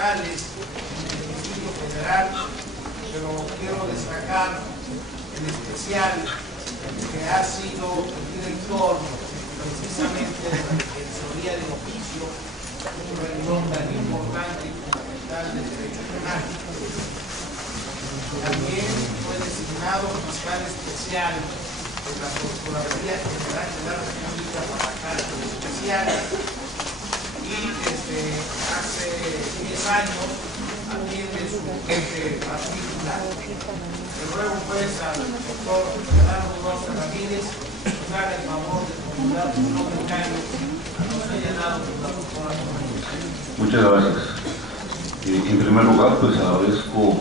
procesales en el Distrito Federal, pero quiero destacar en especial que ha sido el director precisamente de la Defensoría del Oficio, un renglón tan importante y fundamental del derecho penal. También fue designado fiscal especial de la Procuraduría General de la República para casos especiales y desde hace 10 años atiende su jefe particular. Le ruego pues al doctor Gerardo Rosa Ramírez nos haga el favor de formular un comentario a los señalados por la doctora Ramírez. Muchas gracias. En primer lugar, pues agradezco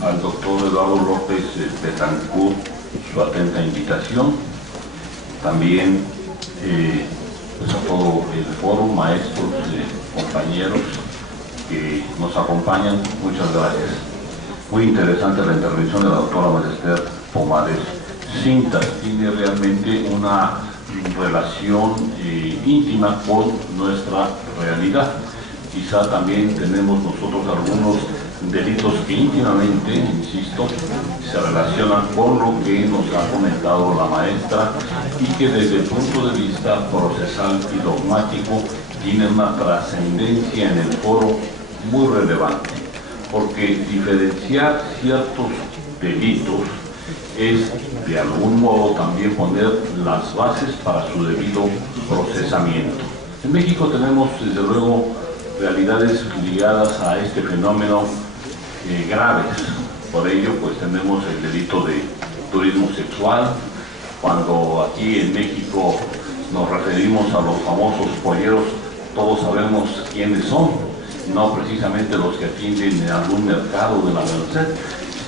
al doctor Eduardo López Betancourt su atenta invitación. También pues a todo el foro, maestros, compañeros que nos acompañan, muchas gracias. Muy interesante la intervención de la doctora María Esther Pomares Cintas. Tiene realmente una relación íntima con nuestra realidad. Quizá también tenemos nosotros algunos delitos que íntimamente, insisto, se relacionan con lo que nos ha comentado la maestra y que desde el punto de vista procesal y dogmático tienen una trascendencia en el foro muy relevante, porque diferenciar ciertos delitos es de algún modo también poner las bases para su debido procesamiento. En México tenemos desde luego realidades ligadas a este fenómeno graves. Por ello pues tenemos el delito de turismo sexual. Cuando aquí en México nos referimos a los famosos polleros, todos sabemos quiénes son, no precisamente los que atienden en algún mercado de la Merced,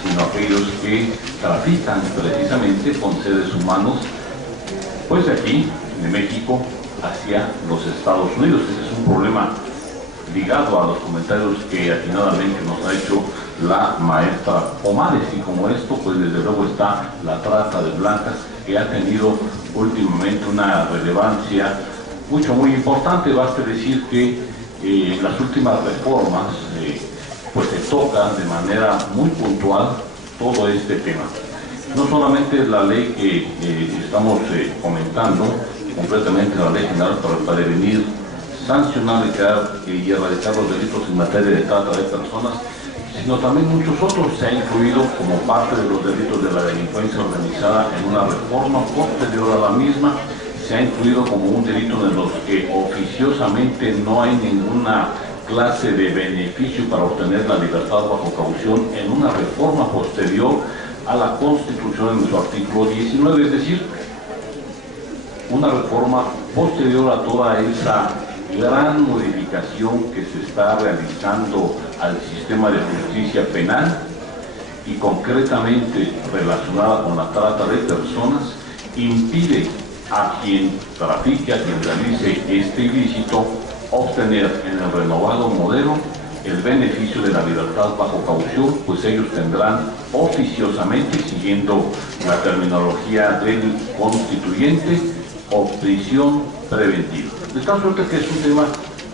sino aquellos que trafican precisamente con seres humanos, pues de aquí, de México, hacia los Estados Unidos. Ese es un problema ligado a los comentarios que atinadamente nos ha hecho la maestra Pomares, y como esto, pues desde luego está la trata de blancas, que ha tenido últimamente una relevancia muy importante. Basta decir que en las últimas reformas pues se toca de manera muy puntual todo este tema. No solamente la ley que estamos comentando, concretamente la Ley General para prevenir, sancionar y erradicar los delitos en materia de trata de personas, sino también muchos otros. Se ha incluido como parte de los delitos de la delincuencia organizada en una reforma posterior a la misma. Se ha incluido como un delito en los que oficiosamente no hay ninguna clase de beneficio para obtener la libertad bajo caución en una reforma posterior a la Constitución en su artículo 19, es decir, una reforma posterior a toda esa gran modificación que se está realizando al sistema de justicia penal y concretamente relacionada con la trata de personas, impide a quien trafique, a quien realice este ilícito, obtener en el renovado modelo el beneficio de la libertad bajo caución, pues ellos tendrán oficiosamente, siguiendo la terminología del constituyente, o prisión preventiva. De tal suerte que es un tema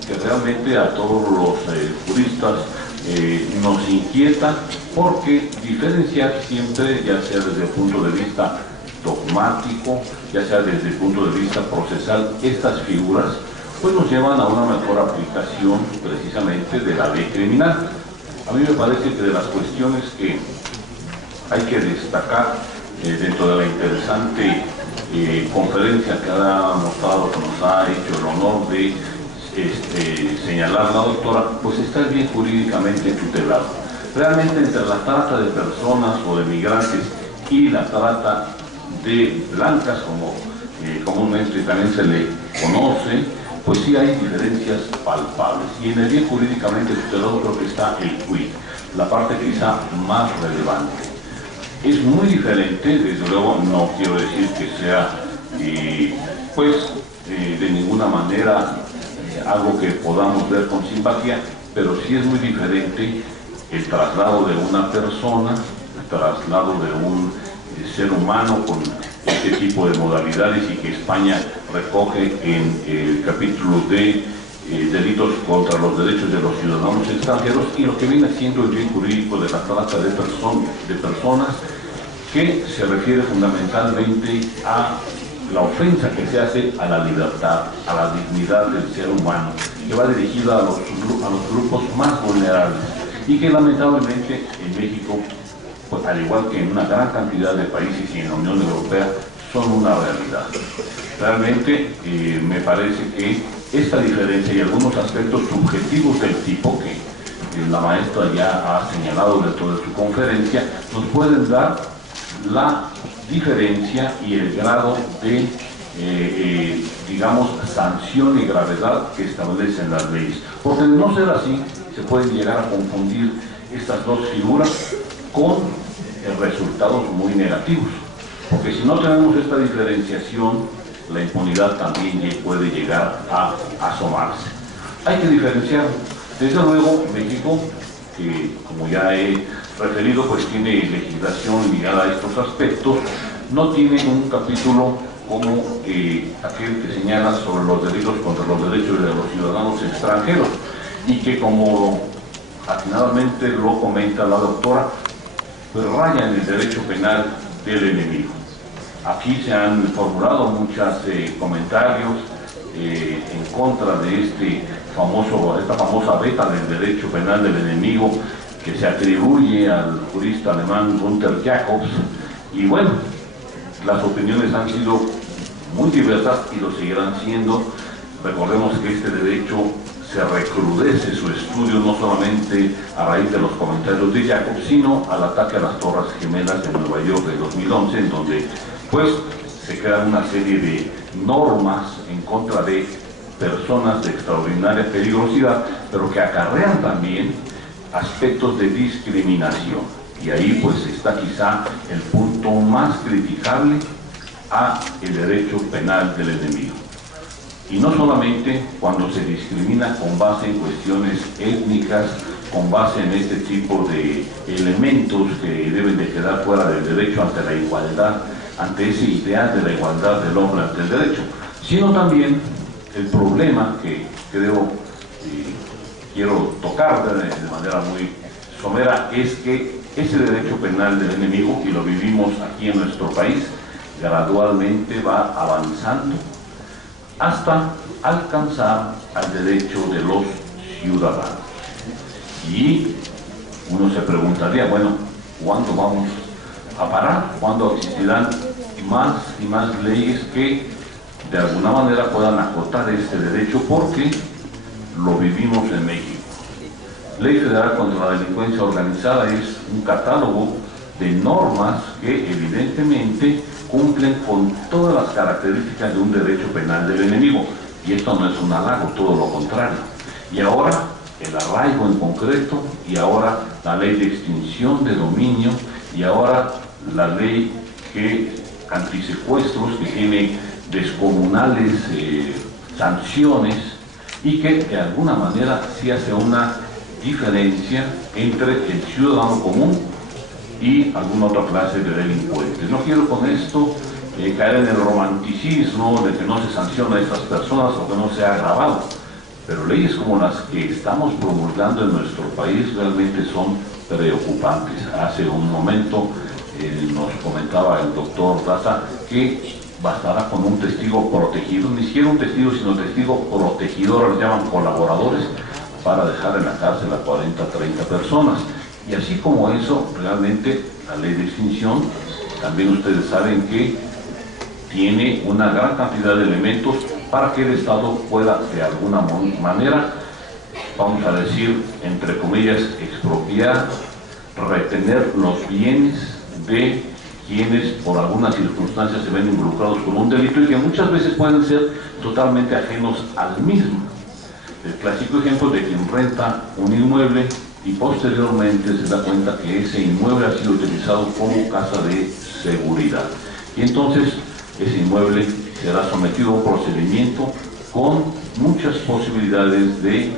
que realmente a todos los juristas nos inquieta, porque diferenciar siempre, ya sea desde el punto de vista dogmático, ya sea desde el punto de vista procesal, estas figuras pues nos llevan a una mejor aplicación precisamente de la ley criminal. A mí me parece que de las cuestiones que hay que destacar dentro de la interesante conferencia que ha mostrado, que nos ha hecho el honor de señalar la doctora, pues está bien jurídicamente tutelado. Realmente entre la trata de personas o de migrantes y la trata de blancas, como comúnmente también se le conoce, pues sí hay diferencias palpables. Y en el bien jurídicamente tutelado creo que está el quid, la parte quizá más relevante. Es muy diferente, desde luego no quiero decir que sea de ninguna manera algo que podamos ver con simpatía, pero sí es muy diferente el traslado de una persona, el traslado de un ser humano con este tipo de modalidades, y que España recoge en el capítulo de delitos contra los derechos de los ciudadanos extranjeros y lo que viene siendo el bien jurídico de la trata de personas, que se refiere fundamentalmente a la ofensa que se hace a la libertad, a la dignidad del ser humano, que va dirigida a los grupos más vulnerables y que lamentablemente en México, pues, al igual que en una gran cantidad de países y en la Unión Europea, son una realidad. Realmente me parece que esta diferencia y algunos aspectos subjetivos del tipo que la maestra ya ha señalado dentro de su conferencia nos pueden dar la diferencia y el grado de, digamos, sanción y gravedad que establecen las leyes. Porque de no ser así, se pueden llegar a confundir estas dos figuras con resultados muy negativos. Porque si no tenemos esta diferenciación, la impunidad también puede llegar a asomarse. Hay que diferenciar. Desde luego, México, que como ya he referido, pues tiene legislación ligada a estos aspectos, no tiene un capítulo como aquel que señala sobre los delitos contra los derechos de los ciudadanos extranjeros y que, como atinadamente lo comenta la doctora, pues raya en el derecho penal del enemigo. Aquí se han formulado muchos comentarios en contra de esta famosa beta del derecho penal del enemigo que se atribuye al jurista alemán Gunther Jacobs, y bueno, las opiniones han sido muy diversas y lo seguirán siendo. Recordemos que este derecho se recrudece su estudio no solamente a raíz de los comentarios de Jacobs, sino al ataque a las Torres Gemelas de Nueva York de 2011, en donde pues se crean una serie de normas en contra de personas de extraordinaria peligrosidad, pero que acarrean también aspectos de discriminación. Y ahí pues está quizá el punto más criticable a el derecho penal del enemigo. Y no solamente cuando se discrimina con base en cuestiones étnicas, con base en este tipo de elementos que deben de quedar fuera del derecho ante la igualdad, ante ese ideal de la igualdad del hombre ante el derecho, sino también el problema que creo quiero tocar de manera muy somera, es que ese derecho penal del enemigo, y lo vivimos aquí en nuestro país, gradualmente va avanzando hasta alcanzar al derecho de los ciudadanos. Y uno se preguntaría, bueno, ¿cuándo vamos a parar? ¿Cuándo existirán más y más leyes que de alguna manera puedan acotar este derecho? Porque lo vivimos en México. Ley Federal contra la Delincuencia Organizada es un catálogo de normas que evidentemente cumplen con todas las características de un derecho penal del enemigo. Y esto no es un halago, todo lo contrario. Y ahora el arraigo en concreto, y ahora la ley de extinción de dominio, y ahora la ley antisecuestros, que tiene descomunales sanciones y que de alguna manera sí hace una diferencia entre el ciudadano común y alguna otra clase de delincuentes. No quiero con esto caer en el romanticismo de que no se sanciona a estas personas o que no se ha agravado, pero leyes como las que estamos promulgando en nuestro país realmente son preocupantes. Hace un momento nos comentaba el doctor Daza que bastará con un testigo protegido, ni siquiera un testigo, sino testigo protegidor, los llaman colaboradores, para dejar en la cárcel a 40, 30 personas. Y así como eso, realmente la ley de extinción, también ustedes saben que tiene una gran cantidad de elementos para que el Estado pueda de alguna manera, vamos a decir, entre comillas, expropiar, retener los bienes de quienes por algunas circunstancias se ven involucrados con un delito y que muchas veces pueden ser totalmente ajenos al mismo. El clásico ejemplo de quien renta un inmueble y posteriormente se da cuenta que ese inmueble ha sido utilizado como casa de seguridad. Y entonces ese inmueble será sometido a un procedimiento con muchas posibilidades de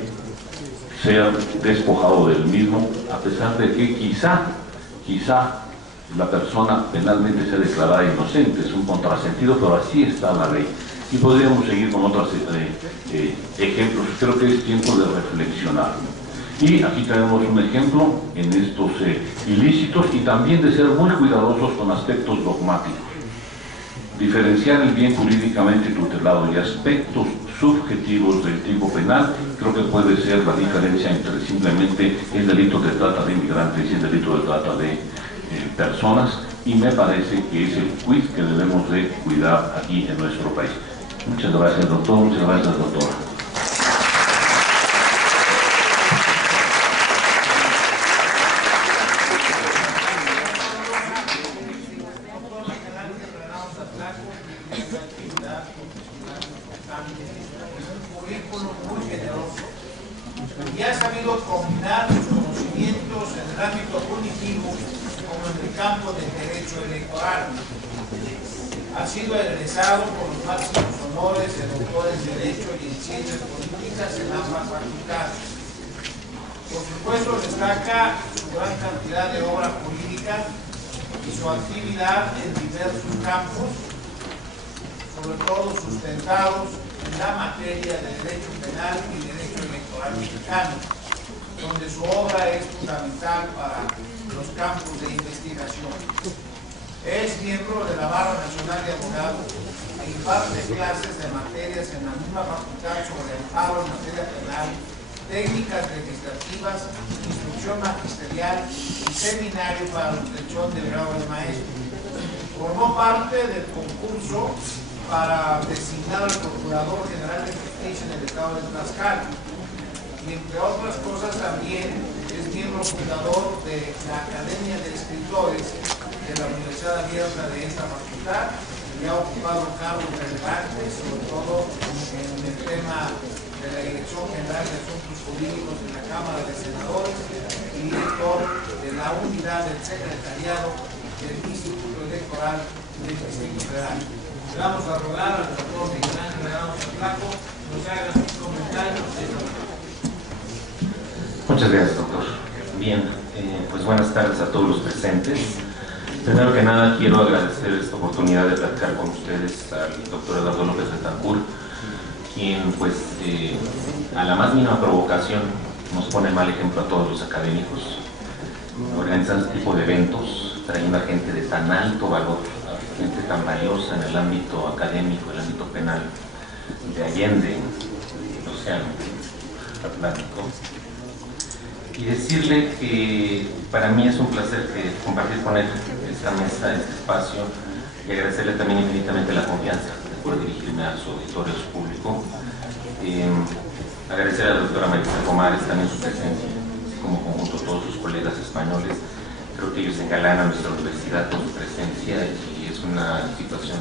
ser despojado del mismo, a pesar de que quizá la persona penalmente sea declarada inocente. Es un contrasentido, pero así está la ley. Y podríamos seguir con otros ejemplos. Creo que es tiempo de reflexionar. Y aquí tenemos un ejemplo en estos ilícitos y también de ser muy cuidadosos con aspectos dogmáticos. Diferenciar el bien jurídicamente tutelado y aspectos subjetivos del tipo penal, creo que puede ser la diferencia entre simplemente el delito de trata de inmigrantes y el delito de trata de personas, y me parece que es el quiz que debemos de cuidar aquí en nuestro país. Muchas gracias, doctor. Muchas gracias, doctora. Y ha sabido combinar sus conocimientos en el ámbito punitivo como en el campo del derecho electoral. Ha sido egresado con los máximos honores de doctor en Derecho y en Ciencias Políticas en ambas facultades. Por supuesto, destaca su gran cantidad de obra jurídica y su actividad en diversos campos, sobre todo sustentados en la materia de derecho penal y derecho electoral mexicano, donde su obra es fundamental para los campos de investigación. Es miembro de la Barra Nacional de Abogados e imparte clases de materias en la misma facultad sobre amparo en materia penal, técnicas legislativas, instrucción magisterial y seminario para la obtención del grado de maestro. Formó parte del concurso para designar al Procurador General de Justicia en el Estado de Tlaxcala. Y entre otras cosas también es miembro fundador de la Academia de Escritores de la Universidad Abierta de esta facultad y ha ocupado cargos relevantes, sobre todo en el tema de la Dirección General de Asuntos Jurídicos de la Cámara de Senadores y director de la unidad del secretariado del Instituto Electoral del Distrito Federal. Le vamos a rogar al doctor Miguel Ángel Granados Atlaco nos haga sus comentarios de esta manera. Muchas gracias, doctor. Bien, pues buenas tardes a todos los presentes. Primero que nada, quiero agradecer esta oportunidad de platicar con ustedes al doctor Eduardo López Betancourt, quien, pues, a la más mínima provocación nos pone mal ejemplo a todos los académicos, organizando este tipo de eventos, trayendo a gente de tan alto valor, gente tan valiosa en el ámbito académico, el ámbito penal, de Allende, el Océano Atlántico. Y decirle que para mí es un placer compartir con él esta mesa, este espacio, y agradecerle también infinitamente la confianza de poder dirigirme a su auditorio, a su público. Agradecer a la doctora Maritza Pomares también su presencia, así como conjunto a todos sus colegas españoles. Creo que ellos engalanan nuestra universidad con su presencia y es una situación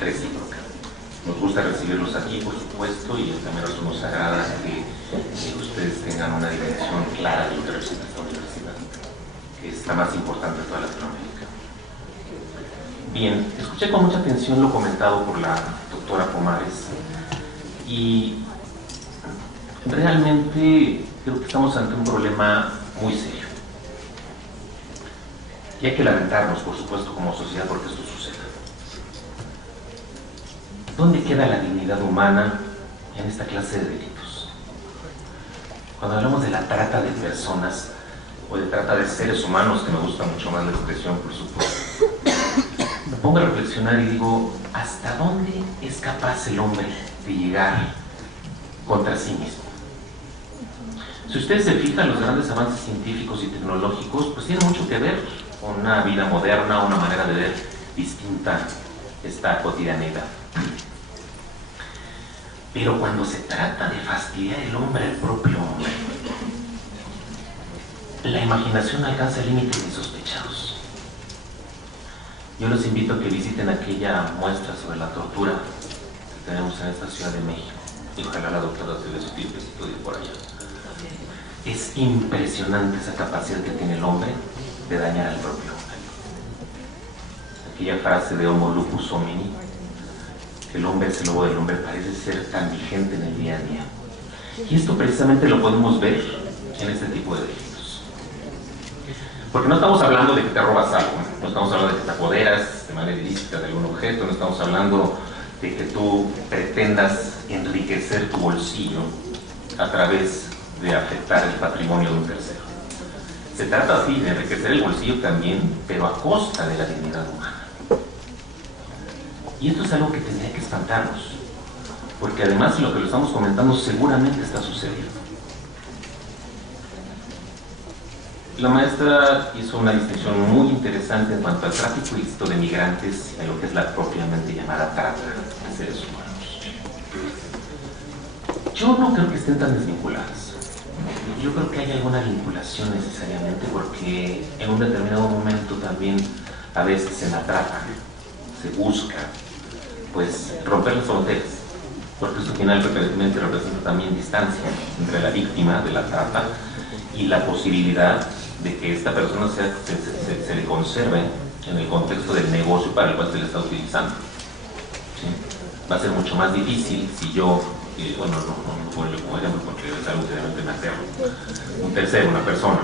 recíproca. Nos gusta recibirlos aquí, por supuesto, y también nos agrada que ustedes tengan una dimensión clara de lo que representa esta universidad, que es la más importante de toda Latinoamérica. Bien, escuché con mucha atención lo comentado por la doctora Pomares y realmente creo que estamos ante un problema muy serio. Y hay que lamentarnos, por supuesto, como sociedad porque esto suceda. ¿Dónde queda la dignidad humana en esta clase de delitos? Cuando hablamos de la trata de personas o de trata de seres humanos, que me gusta mucho más la expresión, por supuesto, me pongo a reflexionar y digo, ¿hasta dónde es capaz el hombre de llegar contra sí mismo? Si ustedes se fijan, los grandes avances científicos y tecnológicos pues tienen mucho que ver con una vida moderna, una manera de ver distinta esta cotidianidad. Pero cuando se trata de fastidiar el hombre al propio hombre, la imaginación alcanza límites insospechados. Yo los invito a que visiten aquella muestra sobre la tortura que tenemos en esta Ciudad de México, y ojalá la doctora se dé su tiempecito de ir por allá. Es impresionante esa capacidad que tiene el hombre de dañar al propio hombre. Aquella frase de Homo lupus homini, que el hombre es el lobo del hombre, parece ser tan vigente en el día a día. Y esto precisamente lo podemos ver en este tipo de delitos. Porque no estamos hablando de que te robas algo, no estamos hablando de que te apoderas de manera ilícita de algún objeto, no estamos hablando de que tú pretendas enriquecer tu bolsillo a través de afectar el patrimonio de un tercero. Se trata así de enriquecer el bolsillo también, pero a costa de la dignidad humana. Y esto es algo que tendría que espantarnos, porque además de lo que lo estamos comentando seguramente está sucediendo. La maestra hizo una distinción muy interesante en cuanto al tráfico ilícito de migrantes y a lo que es la propiamente llamada trata de seres humanos. Yo no creo que estén tan desvinculadas. Yo creo que hay alguna vinculación necesariamente, porque en un determinado momento también a veces se la trata, se busca pues romper las fronteras, porque eso finalmente representa también distancia entre la víctima de la trata y la posibilidad de que esta persona se le conserve en el contexto del negocio para el cual se le está utilizando. ¿Sí? Va a ser mucho más difícil si yo, bueno, no pongo como ejemplo porque es algo que realmente me aterra, un tercero, una persona,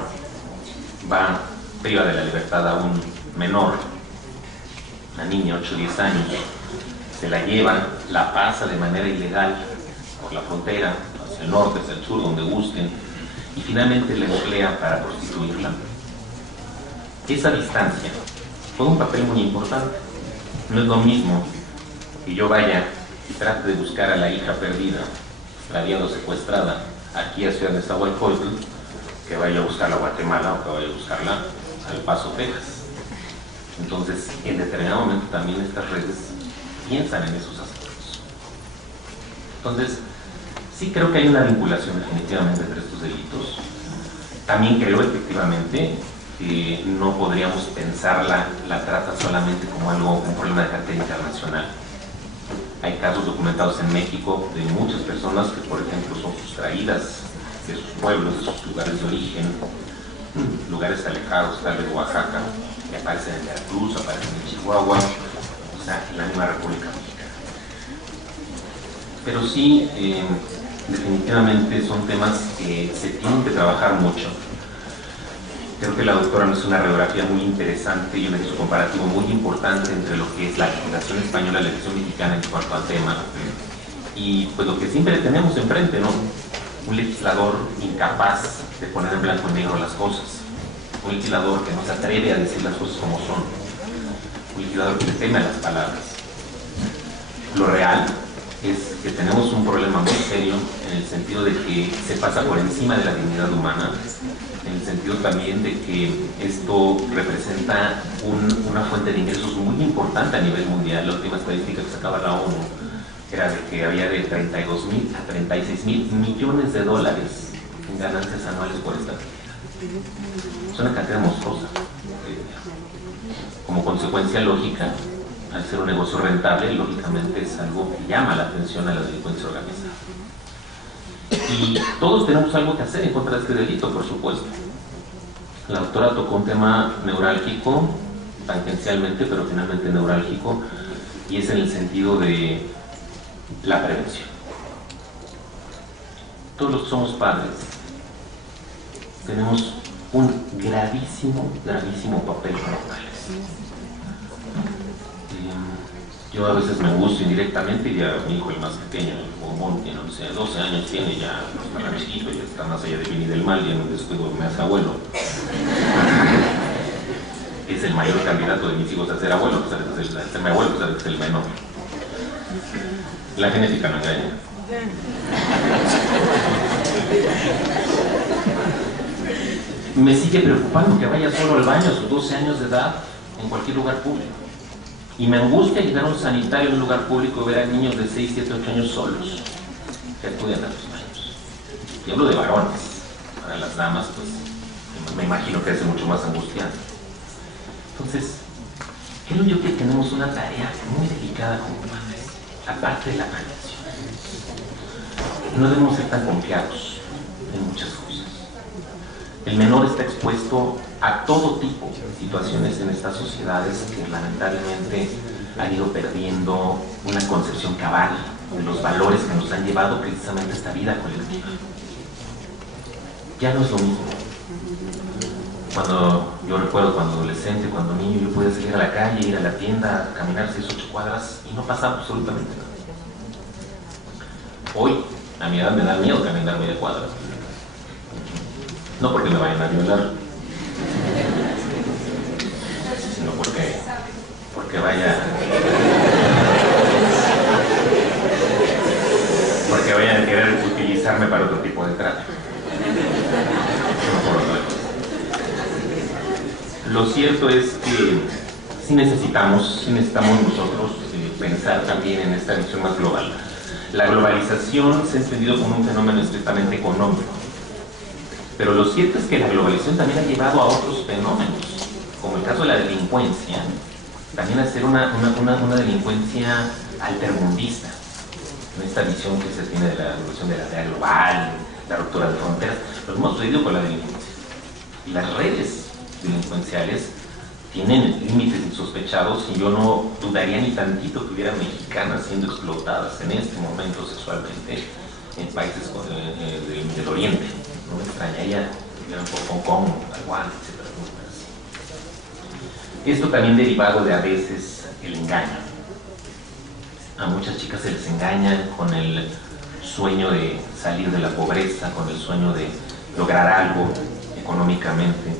va, priva de la libertad a un menor, una niña, 8 o 10 años, se la llevan, la pasa de manera ilegal por la frontera, hacia el norte, hacia el sur, donde gusten, y finalmente la emplea para prostituirla. Esa distancia juega un papel muy importante. No es lo mismo que yo vaya y trate de buscar a la hija perdida, extraviada o secuestrada, aquí a Ciudad de Nezahualcóyotl, que vaya a buscarla a Guatemala o que vaya a buscarla a El Paso, Texas. Entonces, en determinado momento también estas redes piensan en esos aspectos. Entonces, sí creo que hay una vinculación definitivamente entre estos delitos. También creo efectivamente que no podríamos pensar la trata solamente como un problema de carácter internacional. Hay casos documentados en México de muchas personas que, por ejemplo, son sustraídas de sus pueblos, de sus lugares de origen, lugares alejados, tal vez Oaxaca, que aparecen en Veracruz, aparecen en Chihuahua, o sea, en la misma República Mexicana. Pero sí, definitivamente son temas que se tienen que trabajar mucho. Creo que la doctora nos hizo una radiografía muy interesante y un ejercicio comparativo muy importante entre lo que es la legislación española y la legislación mexicana en cuanto al tema. Y pues lo que siempre tenemos enfrente, ¿no? Un legislador incapaz de poner en blanco y negro las cosas. Un legislador que no se atreve a decir las cosas como son. Un legislador que le teme a las palabras. Lo real es que tenemos un problema muy serio en el sentido de que se pasa por encima de la dignidad humana, en el sentido también de que esto representa una fuente de ingresos muy importante a nivel mundial. La última estadística que sacaba la ONU era de que había de 32.000 a 36.000 millones de dólares en ganancias anuales por esta actividad. Es una cantidad monstruosa. Como consecuencia lógica, al ser un negocio rentable, lógicamente es algo que llama la atención a la delincuencia organizada. Y todos tenemos algo que hacer en contra de este delito, por supuesto. La doctora tocó un tema neurálgico, tangencialmente, pero finalmente neurálgico, y es en el sentido de la prevención. Todos los que somos padres tenemos un gravísimo papel como tales. Yo a veces me angustio indirectamente y a mi hijo, el más pequeño, el bombón, tiene 12 años, tiene ya, está grandecito, ya está más allá de bien y del mal, y en un descuido me hace abuelo. Es el mayor candidato de mis hijos a ser abuelo, pues a ser mi abuelo, pues a ser el menor. La genética no engaña. Me sigue preocupando que vaya solo al baño a sus 12 años de edad en cualquier lugar público. Y me angustia llegar a un sanitario en un lugar público y ver a niños de 6, 7, 8 años solos que acuden a sus baños. Y hablo de varones. Para las damas, pues, me imagino que es mucho más angustiante. Entonces, creo yo que tenemos una tarea muy delicada como padres, aparte de la prevención. No debemos ser tan confiados en muchas cosas. El menor está expuesto a todo tipo de situaciones en estas sociedades que lamentablemente han ido perdiendo una concepción cabal de los valores que nos han llevado precisamente a esta vida colectiva. Ya no es lo mismo. Cuando yo recuerdo cuando adolescente, cuando niño, yo podía salir a la calle, ir a la tienda, caminar 6 o 8 cuadras y no pasaba absolutamente nada. Hoy, a mi edad me da miedo caminar media cuadra. No porque me vayan a violar, sino porque vayan a querer utilizarme para otro tipo de trato. No por otra cosa. Lo cierto es que sí necesitamos nosotros pensar también en esta visión más global. La globalización se ha entendido como un fenómeno estrictamente económico, pero lo cierto es que la globalización también ha llevado a otros fenómenos, como el caso de la delincuencia, también a ser una delincuencia altermundista, en esta visión que se tiene de la evolución de la aldea global, la ruptura de fronteras. Lo hemos sucedido con la delincuencia. Y las redes delincuenciales tienen límites insospechados y yo no dudaría ni tantito que hubiera mexicanas siendo explotadas en este momento sexualmente en países del Oriente. No me extrañaría por Hong Kong, Taiwán, etc. Esto también derivado de a veces el engaño. A muchas chicas se les engaña con el sueño de salir de la pobreza, con el sueño de lograr algo económicamente,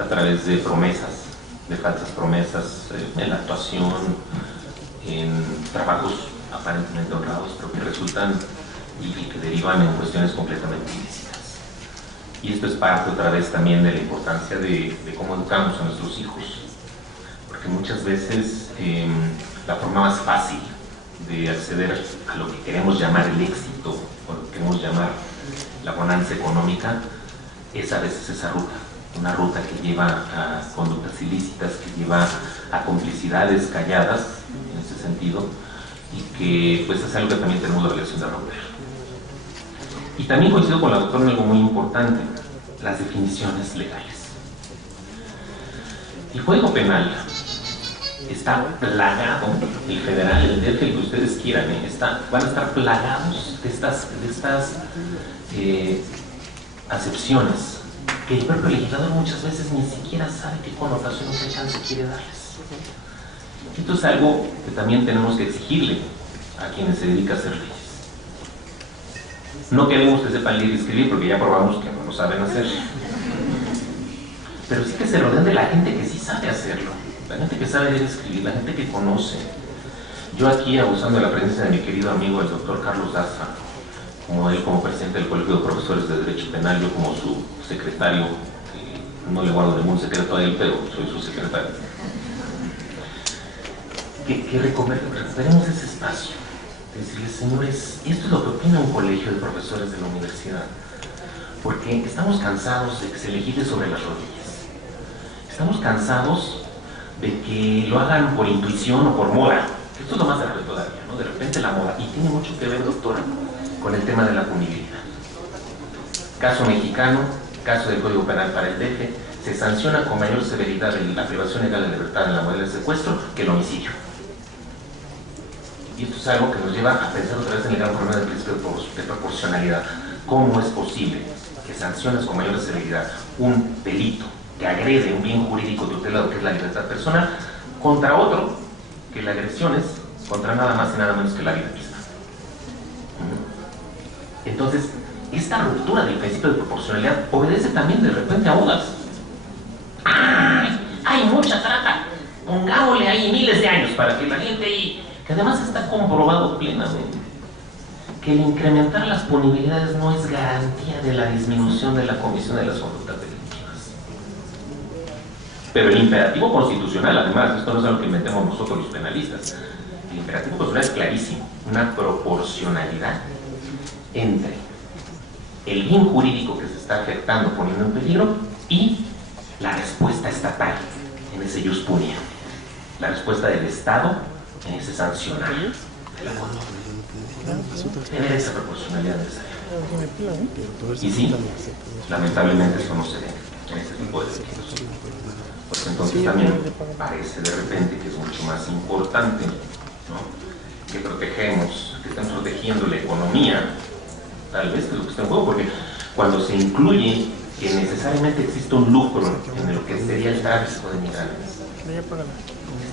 a través de promesas, de falsas promesas, en la actuación, en trabajos aparentemente honrados, pero que resultan y que derivan en cuestiones completamente ilícitas. Y esto es parte otra vez también de la importancia de cómo educamos a nuestros hijos, porque muchas veces la forma más fácil de acceder a lo que queremos llamar el éxito, o lo que queremos llamar la bonanza económica, es a veces esa ruta, una ruta que lleva a conductas ilícitas, que lleva a complicidades calladas, en ese sentido, y que pues es algo que también tenemos la obligación de romper. Y también coincido con la doctora en algo muy importante, las definiciones legales. El Código Penal está plagado, el federal, el DF, el que ustedes quieran, van a estar plagados de estas acepciones que el propio legislador muchas veces ni siquiera sabe qué connotación o qué alcance quiere darles. Esto es algo que también tenemos que exigirle a quienes se dedican a hacer leyes. No queremos que sepan leer y escribir porque ya probamos que no lo saben hacer. Pero sí que se rodean de la gente que sí sabe hacerlo, la gente que sabe leer y escribir, la gente que conoce. Yo aquí, abusando de la presencia de mi querido amigo el doctor Carlos Daza, como presidente del Colegio de Profesores de Derecho Penal, yo como su secretario, no le guardo ningún secreto a él, pero soy su secretario. Que recuperemos ese espacio, decirles, señores, esto es lo que opina un colegio de profesores de la universidad, porque estamos cansados de que se legisle sobre las rodillas, estamos cansados de que lo hagan por intuición o por moda. Esto es lo más grave todavía, ¿no? De repente la moda, y tiene mucho que ver, doctora, con el tema de la punibilidad. Caso mexicano, caso del Código Penal para el DF, se sanciona con mayor severidad la privación legal de libertad en la modalidad de secuestro que el homicidio. Y esto es algo que nos lleva a pensar otra vez en el gran problema del principio de proporcionalidad. ¿Cómo es posible que sanciones con mayor severidad un delito que agrede un bien jurídico tutelado, que es la libertad personal, contra otro que la agresión es contra nada más y nada menos que la vida misma? Entonces, esta ruptura del principio de proporcionalidad obedece también de repente a odas. ¡Ay! Hay mucha trata. Pongámosle ahí miles de años para que la gente ahí, que además está comprobado plenamente, que el incrementar las punibilidades no es garantía de la disminución de la comisión de las conductas delictivas. Pero el imperativo constitucional, además, esto no es algo que inventemos nosotros los penalistas, el imperativo constitucional es clarísimo, una proporcionalidad entre el bien jurídico que se está afectando, poniendo en peligro, y la respuesta estatal en ese jus punia, la respuesta del Estado en ese sancionar. Tener esa proporcionalidad necesaria. Y sí, lamentablemente eso no se ve en este tipo de delitos. Pues entonces también parece de repente que es mucho más importante, ¿no?, que estemos protegiendo la economía, tal vez, que es lo que está en juego, porque cuando se incluye que necesariamente existe un lucro en lo que sería el tráfico de migrantes.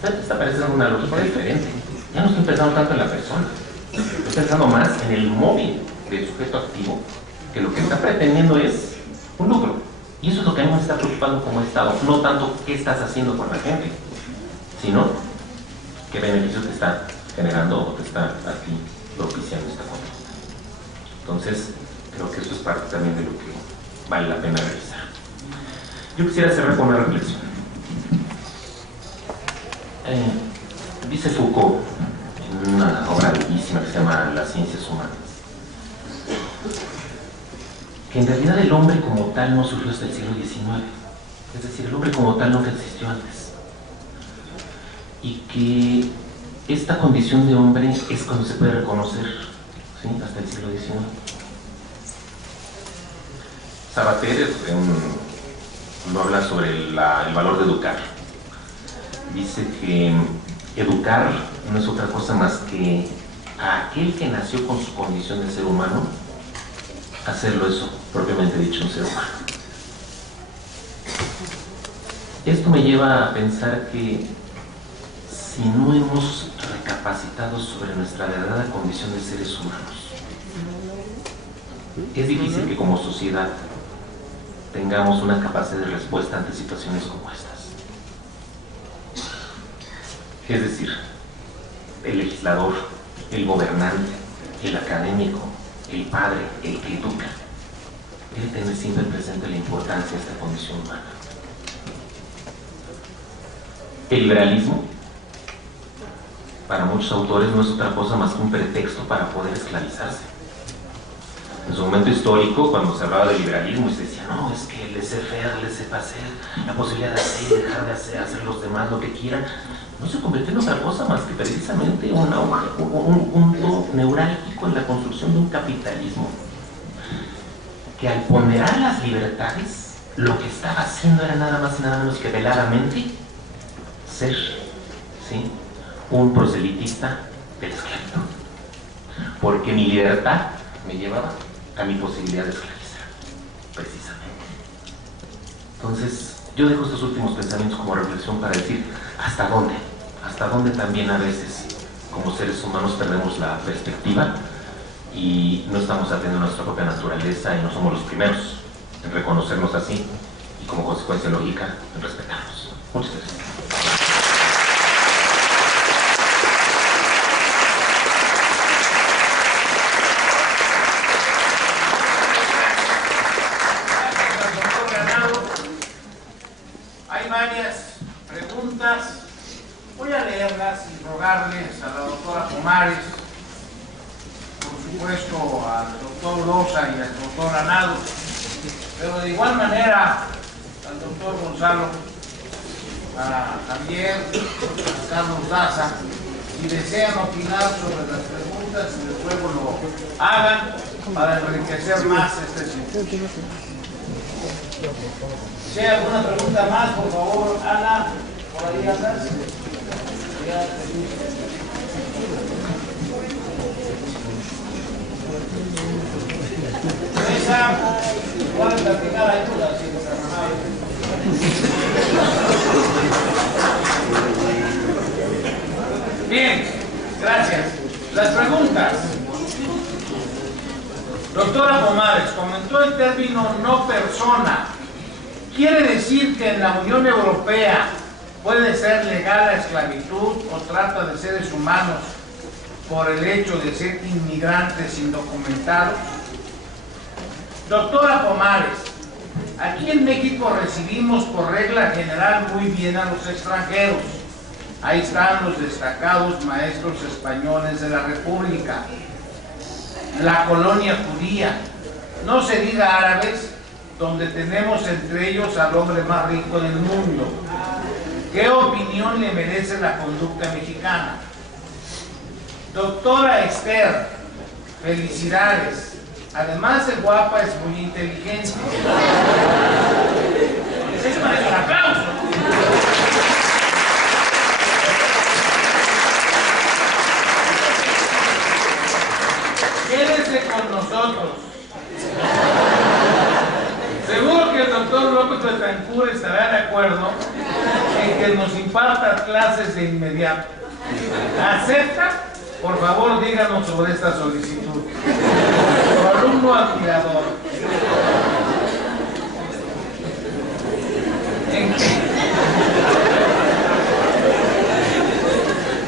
Está pensando una lógica diferente. Ya no estoy pensando tanto en la persona, estoy pensando más en el móvil del sujeto activo, que lo que está pretendiendo es un lucro. Y eso es lo que a mí me está preocupando como Estado, no tanto qué estás haciendo con la gente, sino qué beneficio te está generando o te está a ti propiciando esta conducta. Entonces, creo que eso es parte también de lo que vale la pena revisar. Yo quisiera cerrar con una reflexión. Dice Foucault, en una obra bellísima que se llama Las ciencias humanas, que en realidad el hombre como tal no surgió hasta el siglo XIX, es decir, el hombre como tal nunca existió antes, y que esta condición de hombre es cuando se puede reconocer, ¿sí?, hasta el siglo XIX. Sabater cuando habla sobre el valor de educar, dice que educar no es otra cosa más que a aquel que nació con su condición de ser humano, hacerlo eso, propiamente dicho, un ser humano. Esto me lleva a pensar que si no hemos recapacitado sobre nuestra verdadera condición de seres humanos, es difícil que como sociedad tengamos una capacidad de respuesta ante situaciones como estas. Es decir, el legislador, el gobernante, el académico, el padre, el que educa, debe tener siempre presente la importancia de esta condición humana. El liberalismo, para muchos autores, no es otra cosa más que un pretexto para poder esclavizarse. En su momento histórico, cuando se hablaba de liberalismo, se decía, no, es que el laissez-faire, laissez-passer, la posibilidad de hacer y dejar de hacer los demás lo que quieran, no se convirtió en otra cosa más que precisamente un punto neurálgico en la construcción de un capitalismo que al ponderar las libertades, lo que estaba haciendo era nada más y nada menos que veladamente ser, ¿sí?, un proselitista del esclavitud. Porque mi libertad me llevaba a mi posibilidad de esclavizar, precisamente. Entonces, yo dejo estos últimos pensamientos como reflexión para decir hasta dónde también a veces como seres humanos perdemos la perspectiva y no estamos atendiendo nuestra propia naturaleza y no somos los primeros en reconocernos así y como consecuencia lógica en respetarnos. Muchas gracias. Hay varias preguntas, voy a leerlas y rogarles a la doctora Pomares, por supuesto al doctor Loza y al doctor Anado, pero de igual manera al doctor Gonzalo, a Javier, a Carlos Daza, si desean opinar sobre las preguntas, desde luego lo hagan para enriquecer más este sitio. Si hay alguna pregunta más, por favor, Ana, por ahí andas. Esa, pueden platicar ayuda, si les Bien, gracias. Las preguntas. Doctora Pomares, comentó el término no persona. ¿Quiere decir que en la Unión Europea puede ser legal la esclavitud o trata de seres humanos por el hecho de ser inmigrantes indocumentados? Doctora Pomares, aquí en México recibimos por regla general muy bien a los extranjeros. Ahí están los destacados maestros españoles de la República, la colonia judía, no se diga árabes, donde tenemos entre ellos al hombre más rico del mundo. ¿Qué opinión le merece la conducta mexicana? Doctora Esther, felicidades. Además de guapa, es muy inteligente. Es para el aplauso. Quédese con nosotros. Seguro que de inmediato. ¿Acepta? Por favor, díganos sobre esta solicitud. Su alumno admirador. ¿En qué?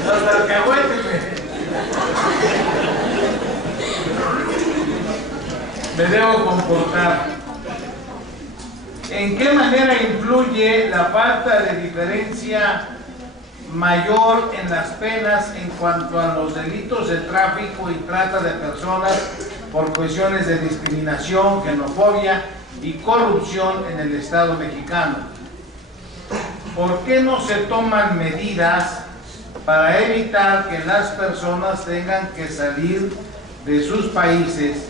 Los alcahuetes. Me debo comportar. ¿En qué manera influye la falta de diferencia mayor en las penas en cuanto a los delitos de tráfico y trata de personas por cuestiones de discriminación, xenofobia y corrupción en el Estado mexicano? ¿Por qué no se toman medidas para evitar que las personas tengan que salir de sus países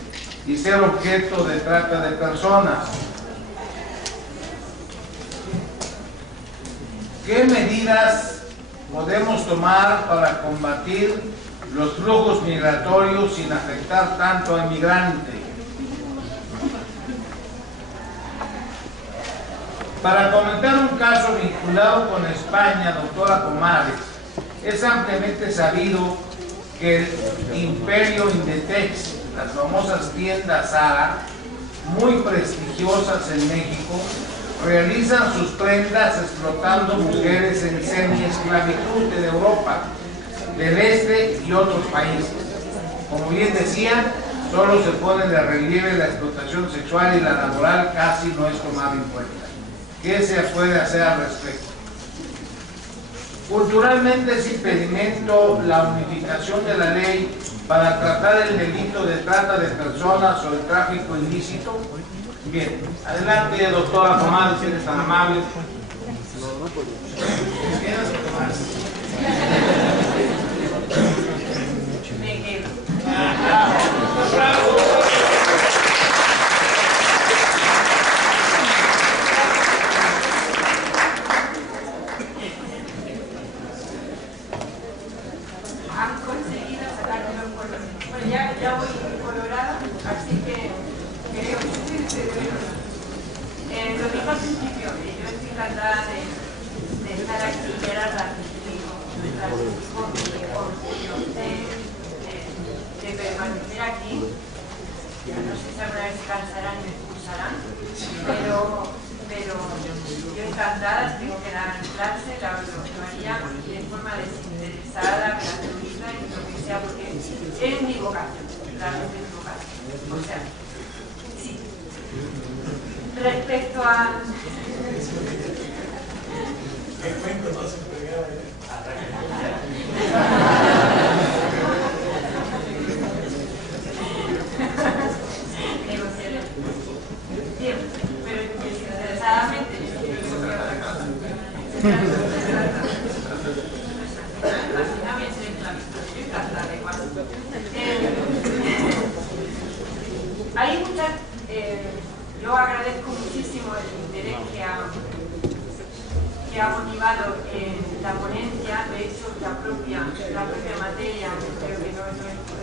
y ser objeto de trata de personas? ¿Qué medidas podemos tomar para combatir los flujos migratorios sin afectar tanto al migrante? Para comentar un caso vinculado con España, doctora Comares, es ampliamente sabido que el Imperio Inditex, las famosas tiendas Zara, muy prestigiosas en México, realizan sus prendas explotando mujeres en semi-esclavitud en Europa, del este y otros países. Como bien decía, solo se pone de relieve la explotación sexual y la laboral casi no es tomada en cuenta. ¿Qué se puede hacer al respecto? Culturalmente es impedimento la unificación de la ley para tratar el delito de trata de personas o el tráfico ilícito. Bien, adelante, doctora Comares, si eres tan amable. Han conseguido sacarme los colores. Bueno, ya voy colorada, así que creo que lo dijo al principio, yo estoy encantada de estar aquí, era ratifico mi orgullo de permanecer aquí. No sé si alguna vez se cansarán y me expulsarán, pero yo encantada, tengo que dar clase, la haría de forma desinteresada, gratuita y lo que sea, porque es mi vocación, realmente es mi vocación. O sea, sí. Respecto a... ¿Qué cuento no se pegaba? Bien, pero desinteresadamente hay muchas, yo agradezco muchísimo el interés que ha motivado la ponencia. De hecho, la propia materia, creo que no es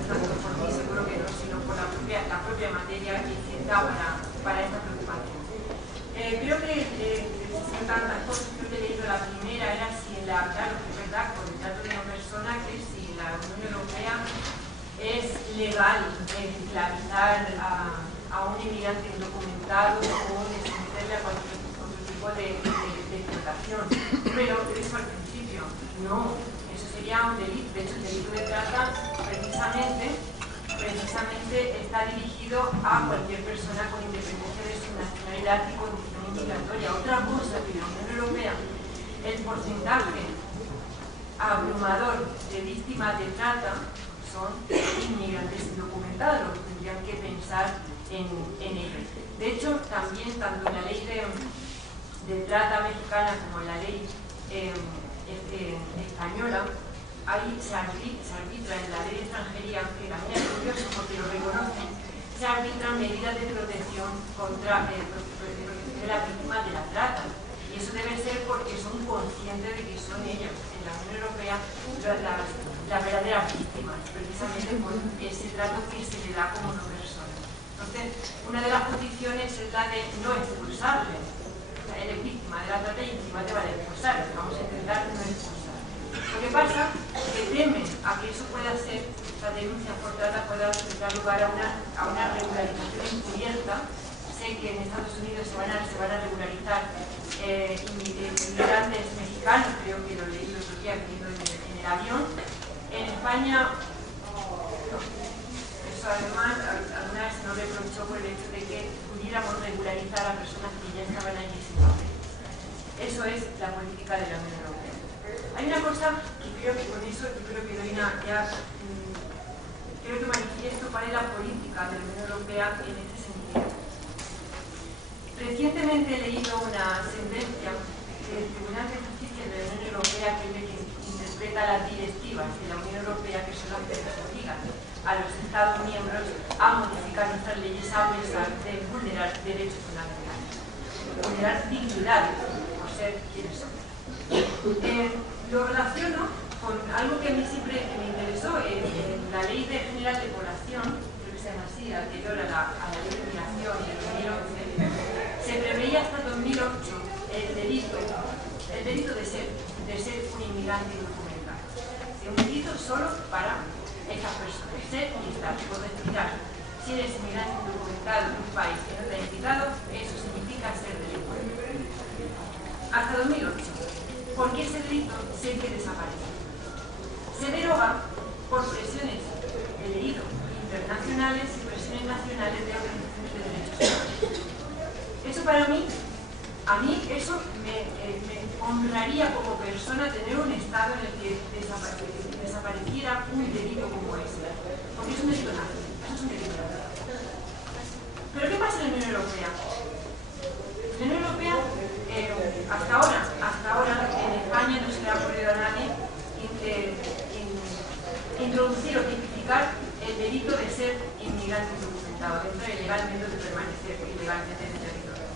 tanto por mí, seguro que no, sino por la propia materia que incita para esta preocupación. Creo que son tantas cosas que he leído. La primera era si claro, que es verdad, con el trato de una persona, que si la Unión Europea es legal esclavizar a un inmigrante indocumentado o de someterle a cualquier otro tipo de explotación. Pero eso al principio, no, eso sería un delito. De hecho, el delito de trata precisamente está dirigido a cualquier persona con independencia de su nacionalidad y condición migratoria. Otra cosa que la Unión Europea, el porcentaje abrumador de víctimas de trata son inmigrantes indocumentados. Tendrían que pensar en ello. De hecho, también tanto en la ley de trata mexicana como en la ley española, ahí se arbitra en la ley de extranjería, que también es curioso porque lo reconocen, se arbitran medidas de protección contra de las víctimas de la trata. Y eso debe ser porque son conscientes de que son ellos, en la Unión Europea, las verdaderas víctimas, precisamente por ese trato que se le da como no persona. Entonces, una de las posiciones es la de no expulsarles. O sea, él es víctima de la trata y encima te van a expulsar. Vamos a intentar no expulsar. pasa? Que temen a que eso pueda ser, la denuncia por trata pueda dar lugar a una regularización encubierta. Sé que en Estados Unidos se van a regularizar inmigrantes mexicanos, creo que lo leí el otro día viniendo en el avión. En España, no. Eso además, alguna vez se nos reprochó por el hecho de que pudiéramos regularizar a personas que ya estaban allí sin papel. Eso es la política de la Unión Europea. Hay una cosa que creo que con eso, creo que manifiesto cuál es la política de la Unión Europea en este sentido. Recientemente he leído una sentencia del Tribunal de Justicia de la Unión Europea que es el que interpreta las directivas de la Unión Europea, que son las que nos obligan a los Estados miembros a modificar nuestras leyes a pesar de vulnerar derechos fundamentales, vulnerar dignidades por ser quienes son. Lo relaciono con algo que a mí siempre me interesó en la Ley General de Población, creo que se llama así, anterior a la Ley de Migración de 2011, se preveía hasta 2008 el delito de ser un inmigrante indocumentado. Un delito solo para esas personas, ser y estar, por respirar. Si eres inmigrante indocumentado en un país que no te ha invitado, eso significa ser delincuente. Hasta 2008. Porque ese delito sé que desaparece. Se deroga por presiones, he leído, internacionales y presiones nacionales de organizaciones de derechos humanos. Eso para mí, eso me honraría como persona tener un estado en el que desapareciera un delito como ese. Porque es un delito nazi, eso es un delito nazi. Pero ¿qué pasa en la Unión Europea? La Unión Europea, hasta ahora en España no se le ha ocurrido a nadie introducir o tipificar el delito de ser inmigrante indocumentado, de entrar ilegalmente o de permanecer ilegalmente en el territorio.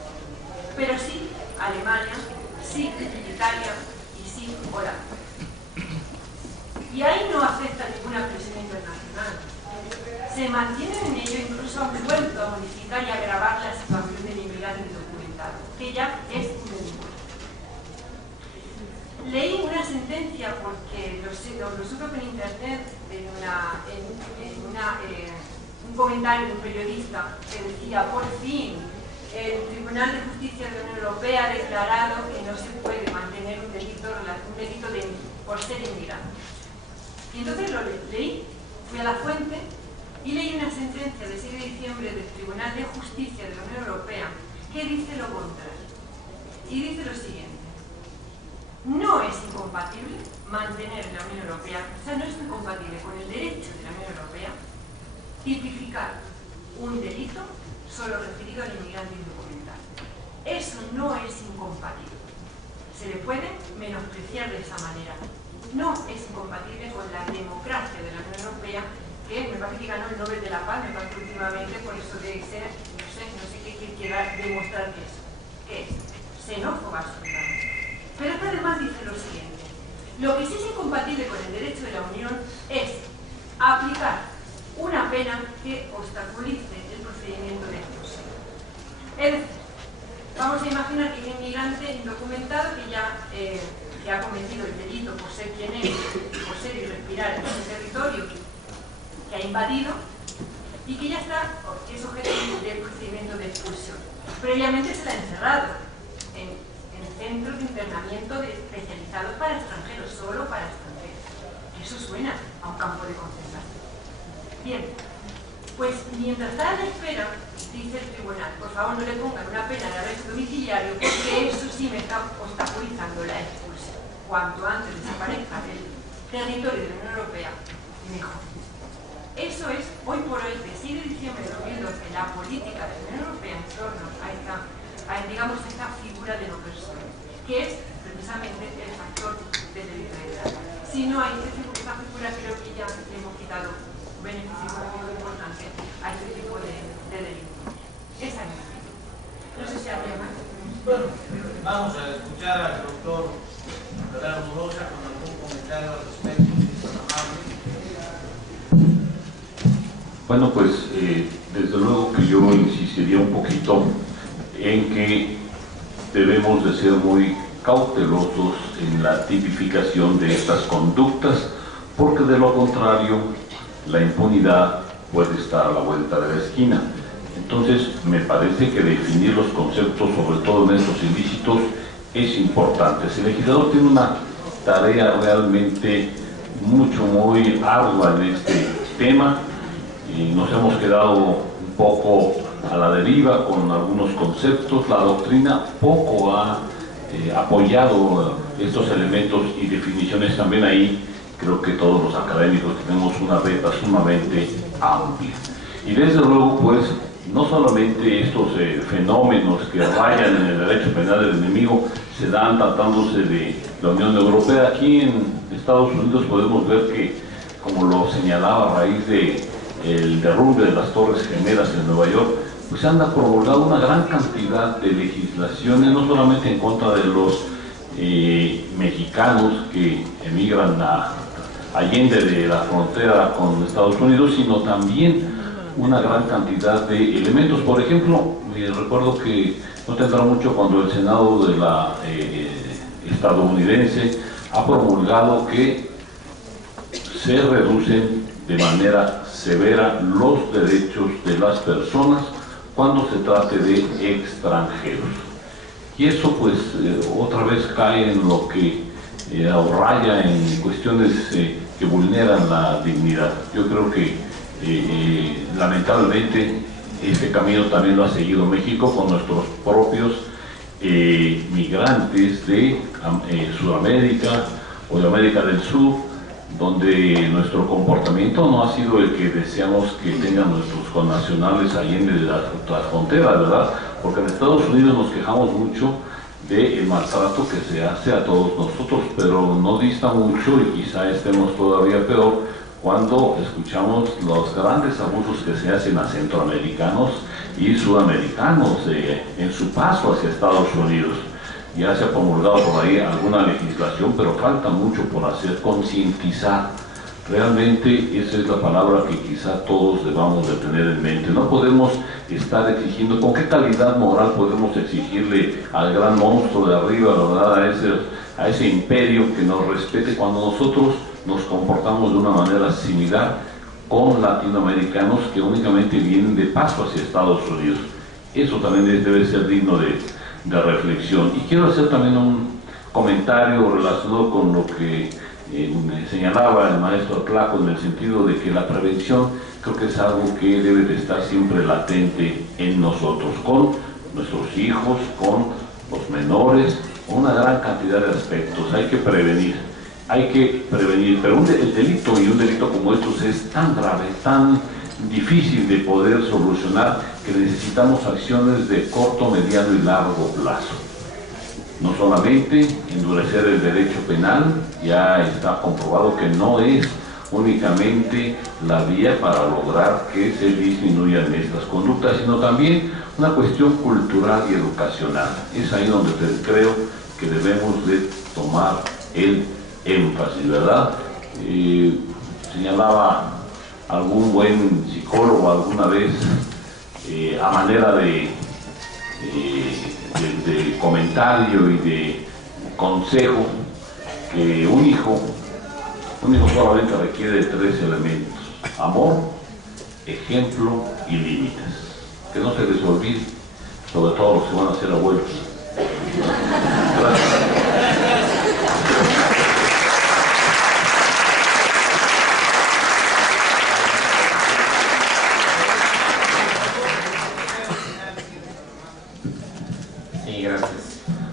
Pero sí Alemania, sí Italia y sí Holanda. Y ahí no acepta ninguna presión internacional. Se mantienen en ello, incluso han vuelto a modificar y agravar la situación del inmigrante indocumentado, que ya es un delito. Leí una sentencia porque lo supe en internet un comentario de un periodista que decía: por fin el Tribunal de Justicia de la Unión Europea ha declarado que no se puede mantener un delito por ser inmigrante. Y entonces lo leí, fui a la fuente y leí una sentencia del 6 de diciembre del Tribunal de Justicia de la Unión Europea que dice lo contrario. Y dice lo siguiente: no es incompatible mantener en la Unión Europea, o sea, no es incompatible con el derecho de la Unión Europea tipificar un delito solo referido al inmigrante indocumentado. Eso no es incompatible. Se le puede menospreciar de esa manera. No es incompatible con la democracia de la Unión Europea, que me parece que ganó el Nobel de la Paz, me parece últimamente, por eso de ser, no sé qué quiera demostrar que es. ¿Qué es? Xenófoba absolutamente. Pero esto además dice lo siguiente: lo que sí es incompatible con el derecho de la Unión es aplicar una pena que obstaculice el procedimiento de expulsión. Es decir, vamos a imaginar que hay un inmigrante indocumentado que ya que ha cometido el delito por ser quien es, por ser y respirar en ese territorio que ha invadido y que ya está, que es objeto del procedimiento de expulsión. Previamente se la ha encerrado en centros de internamiento especializados para extranjeros, solo para extranjeros. Eso suena a un campo de concentración. Bien, pues mientras está a la espera, dice el tribunal, por favor no le pongan una pena de arresto domiciliario, porque eso sí me está obstaculizando la expulsión. Cuanto antes desaparezca del territorio de la Unión Europea, mejor. Eso es, hoy por hoy, de 6 de diciembre de 2012, la política de la Unión Europea en torno a esta figura de no persona, que es precisamente el factor de debilidad. Si no hay esta figura, creo que ya le hemos quitado un beneficio muy importante a este tipo de delito. Esa es mi opinión. No sé si habría más. Bueno, vamos a escuchar al doctor Leonardo Rosa con algún comentario al respecto, si es tan amable. Bueno, pues desde luego que yo insistiría un poquito en que debemos de ser muy cautelosos en la tipificación de estas conductas, porque de lo contrario la impunidad puede estar a la vuelta de la esquina. Entonces me parece que definir los conceptos, sobre todo en estos ilícitos, es importante. El legislador tiene una tarea realmente muy ardua en este tema, y nos hemos quedado un poco a la deriva con algunos conceptos. La doctrina poco ha apoyado estos elementos y definiciones. También ahí creo que todos los académicos tenemos una beta sumamente amplia. Y desde luego, pues, no solamente estos fenómenos que rayan en el derecho penal del enemigo se dan tratándose de la Unión Europea. Aquí en Estados Unidos podemos ver que, como lo señalaba a raíz del derrumbe de las Torres Gemelas en Nueva York, pues se han promulgado una gran cantidad de legislaciones, no solamente en contra de los mexicanos que emigran a allende de la frontera con Estados Unidos, sino también una gran cantidad de elementos. Por ejemplo, recuerdo que no tendrá mucho cuando el Senado de la estadounidense ha promulgado que se reducen de manera severa los derechos de las personas cuando se trate de extranjeros. Y eso pues otra vez cae en lo que raya en cuestiones que vulneran la dignidad. Yo creo que lamentablemente este camino también lo ha seguido México con nuestros propios migrantes de Sudamérica o de América del Sur, donde nuestro comportamiento no ha sido el que deseamos que tengan nuestros connacionales allende de las fronteras, ¿verdad? Porque en Estados Unidos nos quejamos mucho del maltrato que se hace a todos nosotros, pero no dista mucho, y quizá estemos todavía peor, cuando escuchamos los grandes abusos que se hacen a centroamericanos y sudamericanos en su paso hacia Estados Unidos. Ya se ha promulgado por ahí alguna legislación, pero falta mucho por hacer, concientizar. Realmente esa es la palabra que quizá todos debamos de tener en mente. No podemos estar exigiendo, ¿con qué calidad moral podemos exigirle al gran monstruo de arriba, ¿verdad? A ese imperio que nos respete, cuando nosotros nos comportamos de una manera similar con latinoamericanos que únicamente vienen de paso hacia Estados Unidos? Eso también debe ser digno de reflexión. Y quiero hacer también un comentario relacionado con lo que señalaba el maestro Atlaco, en el sentido de que la prevención creo que es algo que debe de estar siempre latente en nosotros, con nuestros hijos, con los menores, con una gran cantidad de aspectos. Hay que prevenir, pero el delito, y un delito como estos, es tan grave, tan difícil de poder solucionar, que necesitamos acciones de corto, mediano y largo plazo. No solamente endurecer el derecho penal, ya está comprobado que no es únicamente la vía para lograr que se disminuyan estas conductas, sino también una cuestión cultural y educacional. Es ahí donde creo que debemos de tomar el énfasis, ¿verdad? Señalaba algún buen psicólogo alguna vez, a manera de comentario y de consejo, que un hijo solamente requiere de 3 elementos: amor, ejemplo y límites. Que no se les olvide, sobre todo los que van a ser abuelos. Gracias.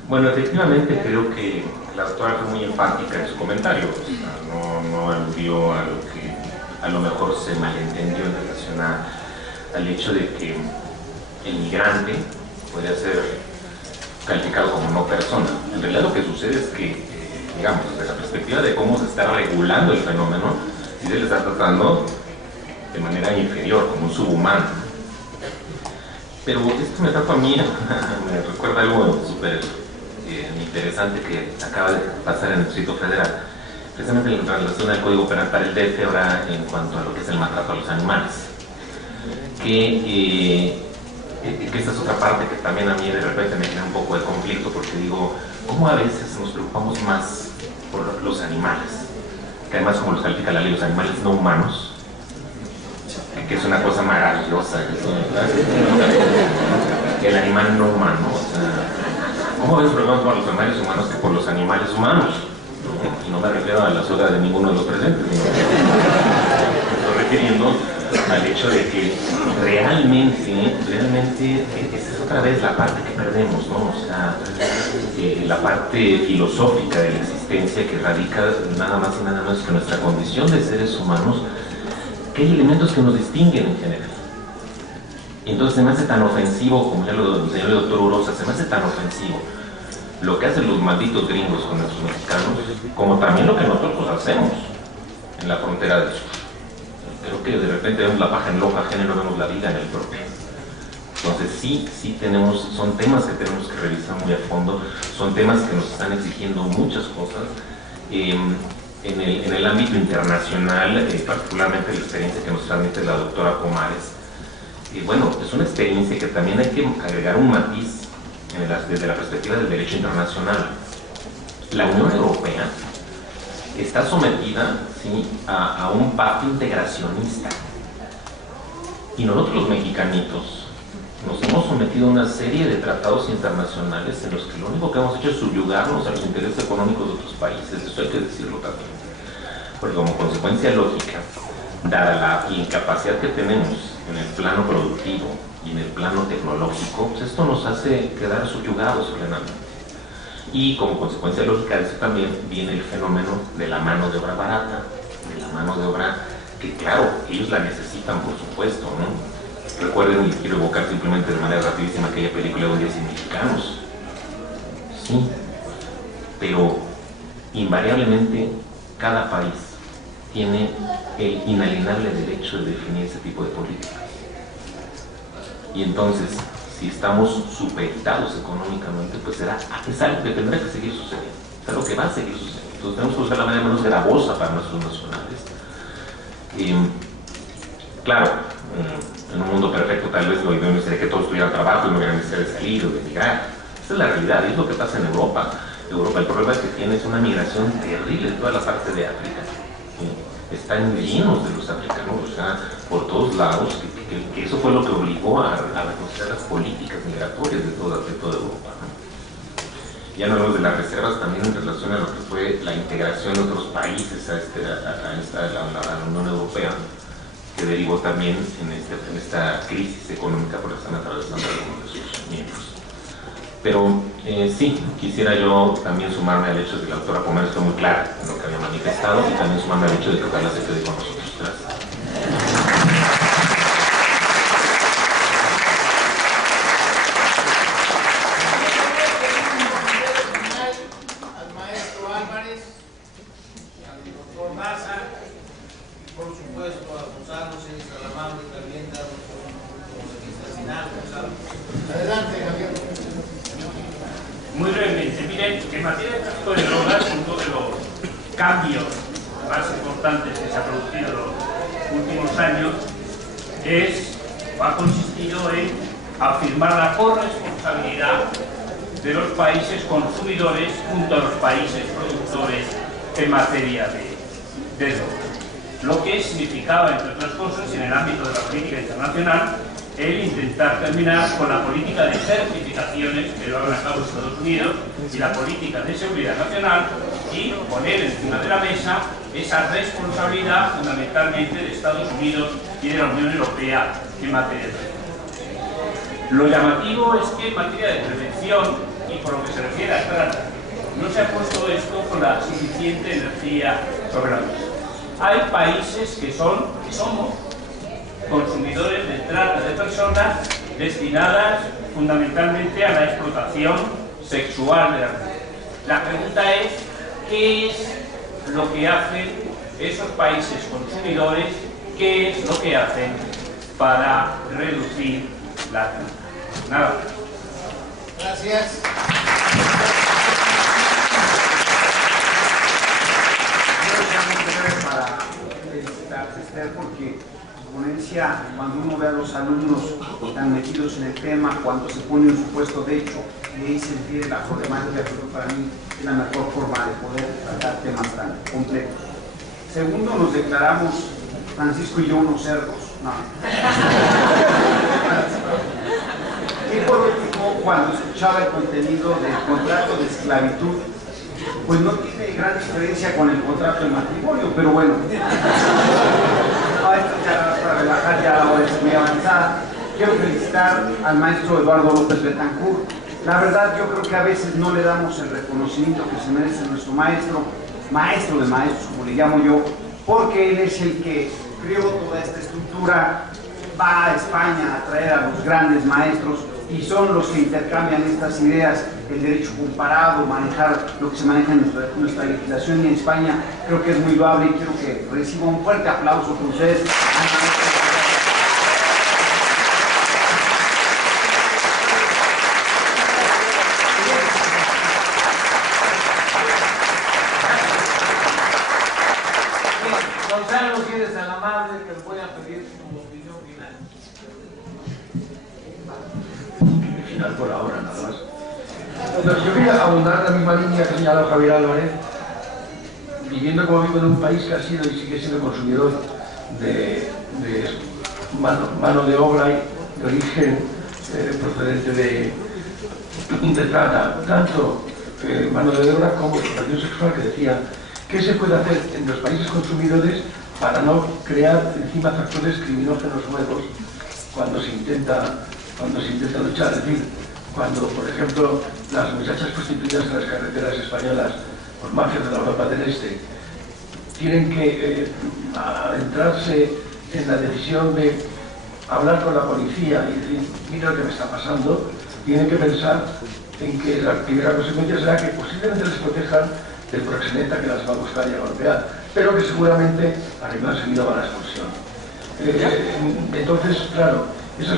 Bueno, efectivamente creo que la doctora fue muy enfática en su comentario. O sea, no aludió a lo mejor se malentendió en relación al hecho de que el migrante podría ser calificado como no persona. En realidad lo que sucede es que, digamos, desde la perspectiva de cómo se está regulando el fenómeno, sí se le está tratando de manera inferior, como un subhumano. Pero esto me trata a mí, me recuerda algo súper interesante que acaba de pasar en el Distrito Federal, precisamente en relación al Código Penal para el DF, ahora en cuanto a lo que es el maltrato a los animales. Que esta es otra parte que también a mí de repente me genera un poco de conflicto, porque digo, cómo a veces nos preocupamos más por los animales, que además, como los califica la ley, los animales no humanos, que es una cosa maravillosa, el animal no humano, o sea, ¿cómo ves problemas por los animales humanos que por los animales humanos? Y no me refiero a la soga de ninguno de los presentes, sino que me estoy refiriendo al hecho de que realmente esa es otra vez la parte que perdemos, ¿no? O sea, la parte filosófica de la existencia que radica nada más y nada menos que nuestra condición de seres humanos, que hay elementos que nos distinguen en general. Y entonces se me hace tan ofensivo, como ya lo enseñó el doctor Urosa, se me hace tan ofensivo lo que hacen los malditos gringos con nuestros mexicanos, como también lo que nosotros hacemos en la frontera del sur. Creo que de repente vemos la paja en el ojo ajeno y no vemos la viga en el propio. Entonces sí tenemos, son temas que tenemos que revisar muy a fondo, son temas que nos están exigiendo muchas cosas. En el ámbito internacional, particularmente la experiencia que nos transmite la doctora Pomares, bueno, es una experiencia que también hay que agregar un matiz desde la perspectiva del derecho internacional. La Unión Europea está sometida, ¿sí?, a un pacto integracionista, y nosotros los mexicanitos nos hemos sometido a una serie de tratados internacionales en los que lo único que hemos hecho es subyugarnos a los intereses económicos de otros países. Eso hay que decirlo también, porque como consecuencia lógica, dada la incapacidad que tenemos en el plano productivo y en el plano tecnológico, pues esto nos hace quedar subyugados plenamente. Y como consecuencia lógica de eso también viene el fenómeno de la mano de obra barata, de la mano de obra que, claro, ellos la necesitan, por supuesto, ¿no? Recuerden, y quiero evocar simplemente de manera rapidísima aquella película de Un día sin mexicanos. Sí, pero invariablemente cada país tiene el inalienable derecho de definir ese tipo de políticas. Y entonces, si estamos supeditados económicamente, pues es algo que tendrá que seguir sucediendo, es algo que va a seguir sucediendo. Entonces tenemos que buscar la manera menos gravosa para nuestros nacionales. Claro, en un mundo perfecto tal vez lo ideal sería que todos tuvieran trabajo y no hubiera necesidad de salir o de emigrar. Esa es la realidad, y es lo que pasa en Europa. Europa, el problema que tiene es una migración terrible en toda la parte de África. Están llenos de los africanos, o sea, por todos lados, que eso fue lo que obligó a reconocer las políticas migratorias de toda Europa, ¿no? Ya no hablamos de las reservas también en relación a lo que fue la integración de otros países a la Unión Europea, que derivó también en esta crisis económica por la que están atravesando algunos de sus miembros. Pero sí, quisiera yo también sumarme al hecho de que la doctora Pomares fue muy clara en lo que había manifestado, y también sumarme al hecho de que ojalá se quede con nosotros. Gracias. Al maestro Álvarez, al doctor Maza, y por supuesto a Gonzalo Salamable, también dado por la final. Adelante, Javier. Muy brevemente, miren, en materia de tráfico de drogas, uno de los cambios más importantes que se ha producido en los últimos años ha consistido en afirmar la corresponsabilidad de los países consumidores junto a los países productores en materia de drogas. Lo que significaba, entre otras cosas, en el ámbito de la política internacional, el intentar terminar con la política de certificaciones que lo han acabado Estados Unidos y la política de seguridad nacional, y poner encima de la mesa esa responsabilidad fundamentalmente de Estados Unidos y de la Unión Europea en materia de drogas. Lo llamativo es que en materia de prevención y por lo que se refiere a trata, no se ha puesto esto con la suficiente energía sobre la mesa. Hay países que somos consumidores de trata de personas destinadas fundamentalmente a la explotación sexual de las mujeres. La pregunta es, ¿qué es lo que hacen esos países consumidores? ¿Qué es lo que hacen para reducir la trata? Nada más. Gracias. Para felicitarte, Esther, porque cuando uno ve a los alumnos tan metidos en el tema, cuando se pone en su puesto de hecho, y ahí se refiere la problemática, pero para mí es la mejor forma de poder tratar temas tan complejos. Segundo, nos declaramos, Francisco y yo, unos cerdos. No. Y por último, cuando escuchaba el contenido del contrato de esclavitud, pues no tiene gran diferencia con el contrato de matrimonio, pero bueno. Esto ya para relajar, ya la hora es muy avanzada. Quiero felicitar al maestro Eduardo López Betancourt. La verdad, yo creo que a veces no le damos el reconocimiento que se merece nuestro maestro de maestros, como le llamo yo, porque él es el que creó toda esta estructura, va a España a traer a los grandes maestros y son los que intercambian estas ideas, el derecho comparado, manejar lo que se maneja en nuestra legislación, y en España creo que es muy loable, y quiero que reciba un fuerte aplauso con ustedes. Gonzalo, si eres tan amable, que les voy a pedir su opinión final. Final por ahora, nada más. Entonces, yo quería abundar en la misma línea que ha señalado Javier Álvarez, viviendo como vivo en un país que ha sido y sigue siendo consumidor de mano de obra y de origen procedente de trata, tanto mano de obra como explotación sexual, que decía, ¿qué se puede hacer en los países consumidores para no crear encima factores criminógenos nuevos cuando se intenta luchar? Es decir, cuando, por ejemplo, las muchachas prostituidas en las carreteras españolas por mafias de la Europa del Este tienen que adentrarse en la decisión de hablar con la policía y decir, mira lo que me está pasando, tienen que pensar en que la primera consecuencia será que posiblemente les protejan del proxeneta que las va a buscar y a golpear, pero que seguramente arriba seguido va a la expulsión. Entonces, claro, ese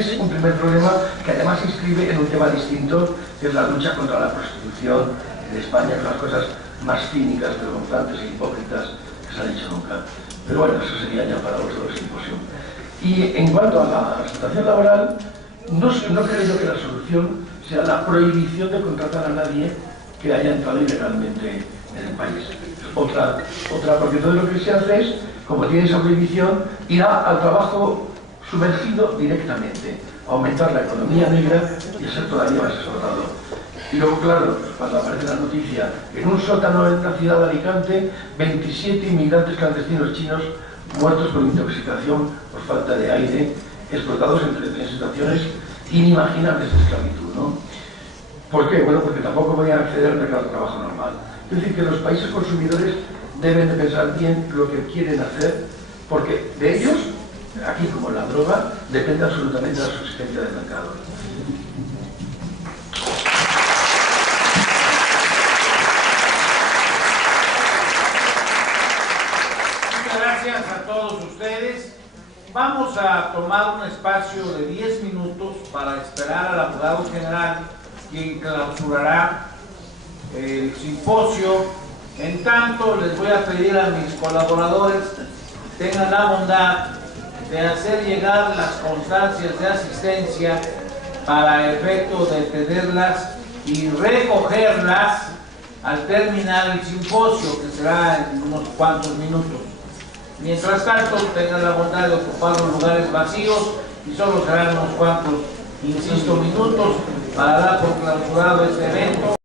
es un primer problema que además se inscribe en un tema distinto, que es la lucha contra la prostitución en España, con las cosas más cínicas, vergonzantes e hipócritas que se han hecho nunca. Pero bueno, eso sería ya para otro simposio. Y en cuanto a la situación laboral, no creo yo que la solución sea la prohibición de contratar a nadie que haya entrado ilegalmente en el país. Otra, porque todo lo que se hace es, como tiene esa prohibición, irá al trabajo sumergido directamente, aumentar la economía negra y ser todavía más explotado. Y luego, claro, cuando aparece la noticia, en un sótano en la ciudad de Alicante, 27 inmigrantes clandestinos chinos muertos por intoxicación, por falta de aire, explotados en situaciones inimaginables de esclavitud, ¿no? ¿Por qué? Bueno, porque tampoco podían acceder al mercado de trabajo normal. Es decir, que los países consumidores deben de pensar bien lo que quieren hacer, porque de ellos, aquí como en la droga, depende absolutamente de la subsistencia del mercado. Muchas gracias a todos ustedes. Vamos a tomar un espacio de 10 minutos para esperar al abogado general, quien clausurará el simposio. En tanto, les voy a pedir a mis colaboradores tengan la bondad de hacer llegar las constancias de asistencia para efecto de tenerlas y recogerlas al terminar el simposio, que será en unos cuantos minutos. Mientras tanto, tengan la bondad de ocupar los lugares vacíos y solo serán unos cuantos, insisto, minutos para dar por clausurado este evento.